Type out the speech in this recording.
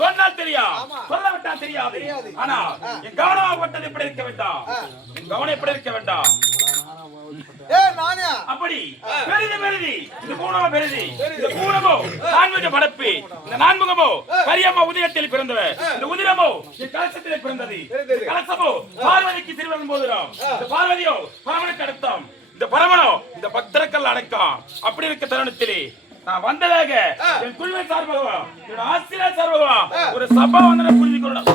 சொன்னால் தெரியும், சொல்லவிட்டால் தெரியாது. ஆனா என் கவனம் எப்படி இருக்க வேண்டாம், கவனம் எப்படி இருக்க வேண்டாம். அப்படி பெரிதி பெரிதி இந்த பூனமோ பெரிதி, இந்த பூனமோ நான்முக படைப்பு, இந்த நான்முகமோ கரியம்மா உதயத்தில் பிறந்தவர், இந்த உதிரமோ என் கலசத்திலே பிறந்தது, கலசமோ பார்வதிக்கு திருவன் போதும், இந்த பார்வதியோ பரமனுக்கு அடக்கம், இந்த பரமனோ இந்த பக்தர்கள் அடக்கம். அப்படி இருக்க தருணத்திலே நான் வந்ததாக என் குழுவை சார்பாகவா என் ஆசிரியர் சார்பாகவா ஒரு சபா வந்து புரிஞ்சு கொள்ளலாம்.